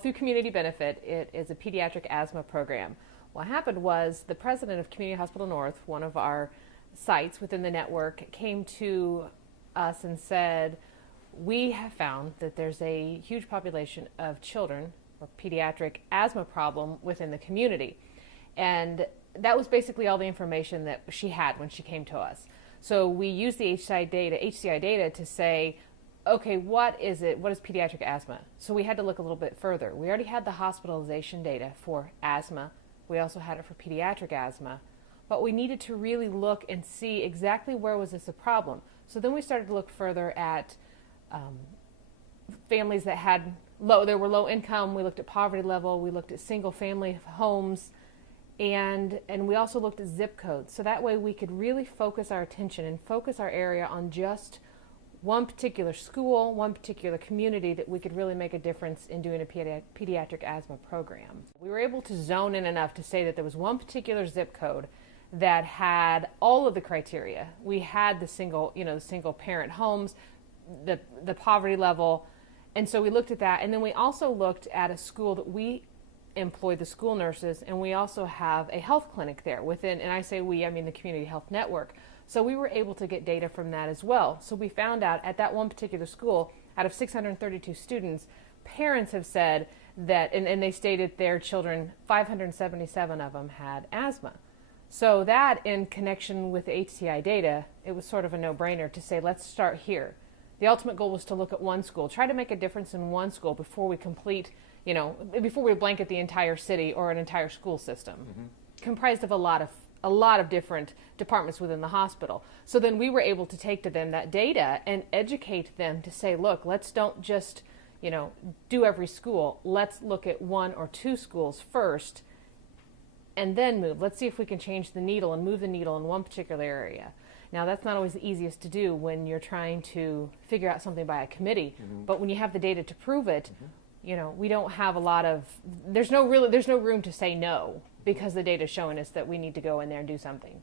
Through Community Benefit, it is a pediatric asthma program. What happened was the president of Community Hospital North, one of our sites within the network, came to us and said, we have found that there's a huge population of children or pediatric asthma problem within the community. And that was basically all the information that she had when she came to us. So we used the HCI data to say, okay, what is it? What is pediatric asthma? So we had to look a little bit further. We already had the hospitalization data for asthma. We also had it for pediatric asthma. But we needed to really look and see exactly where was this a problem. So then we started to look further at families that had there were low income. We looked at poverty level. We looked at single family homes. And we also looked at zip codes. So that way we could really focus our attention and focus our area on just one particular school, one particular community that we could really make a difference in doing a pediatric asthma program. We were able to zone in enough to say that there was one particular zip code that had all of the criteria. We had the single parent homes, the poverty level, and so we looked at that. And then we also looked at a school that we employ the school nurses, and we also have a health clinic there within, and I say we, I mean the Community Health Network. So we were able to get data from that as well. So we found out at that one particular school, out of 632 students, parents have said that, and they stated their children, 577 of them had asthma. So that, in connection with the HCI data, it was sort of a no-brainer to say, let's start here. The ultimate goal was to look at one school, try to make a difference in one school before we complete, before we blanket the entire city or an entire school system, comprised of a lot of different departments within the hospital. So then we were able to take to them that data and educate them to say, look, let's don't just, do every school. Let's look at one or two schools first and then move. Let's see if we can change the needle and move the needle in one particular area. Now, that's not always the easiest to do when you're trying to figure out something by a committee, but when you have the data to prove it, we don't have a lot of, there's no room to say no, because the data is showing us that we need to go in there and do something.